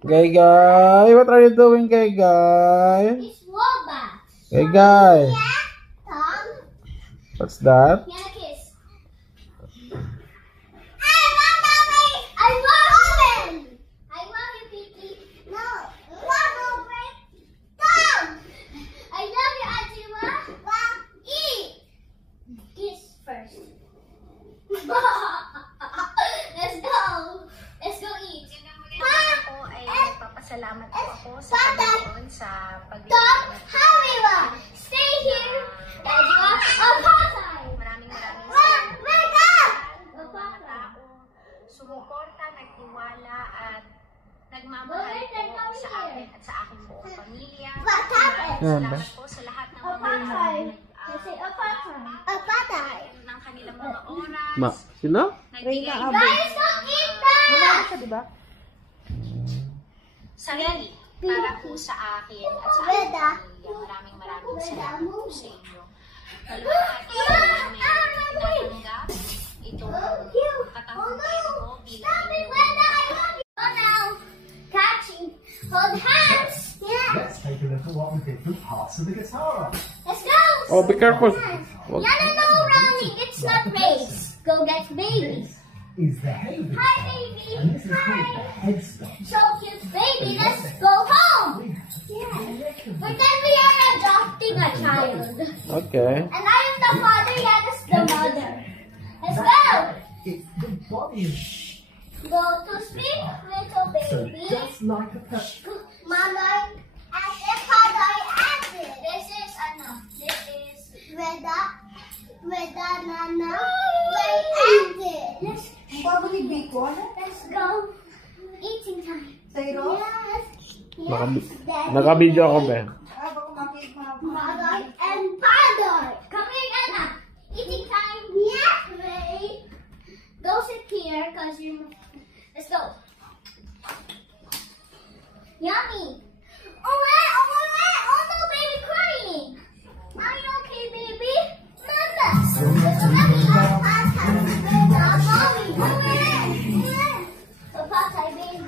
Gay Guy, what are you doing, Gay Guy? It's robot. Gay Guy. Yeah, Tom. What's that? Yeah, kiss. I want open. I love you, Pinky. No, love open. Tom. I love you, Ajima. Eat. Kiss first. Let's go. Let's go eat. Ako ay nagpapasalamat po ako sa Panginoon sa Tom, pagbibigay hurry up. Stay here. Ajima, Apatay. Maraming Wake up. mga tao, sumuporta, nagtiwala at nagmamahal po sa akin at sa aking buong pamilya. Salamat po sa lahat ng mga Apatay. ng kanilang mga oras. Sino? Nagbigay Guys, don't eat that. Diba? sarili para po sa akin at sa aking pamilya. Maraming salamat po sa inyo. Naluwag namin tinatanggap itong katanungan ko bilang Catching. Hold hands. Yeah. Let's take a look at what the different parts of the guitar are. Let's go. Oh, be careful. Yeah, no, running. It's not race. Go get baby. Is the hay guitar. Hi, baby. And this is called the Hi. headstock. So cute, baby. Let's go home. Yeah. Pretend we are adopting a child. Okay. And I am the father, Yana's the mother. Let's go. It's the body of Go to sleep, little so baby. just like a pet. Mama, as a father, acid. This is enough. This is Reda, Nana. Wait, acid. Let's go. Eating time. Yes. Yes. Naka-video ako, Ben. Mother and father. Come here, Anna. Eating time. Yes, Ray. Go sit here, cause you. Let's go. Yummy. Oh no, baby crying. Are you okay, baby? Mama. Yummy. Mommy. Papa, baby.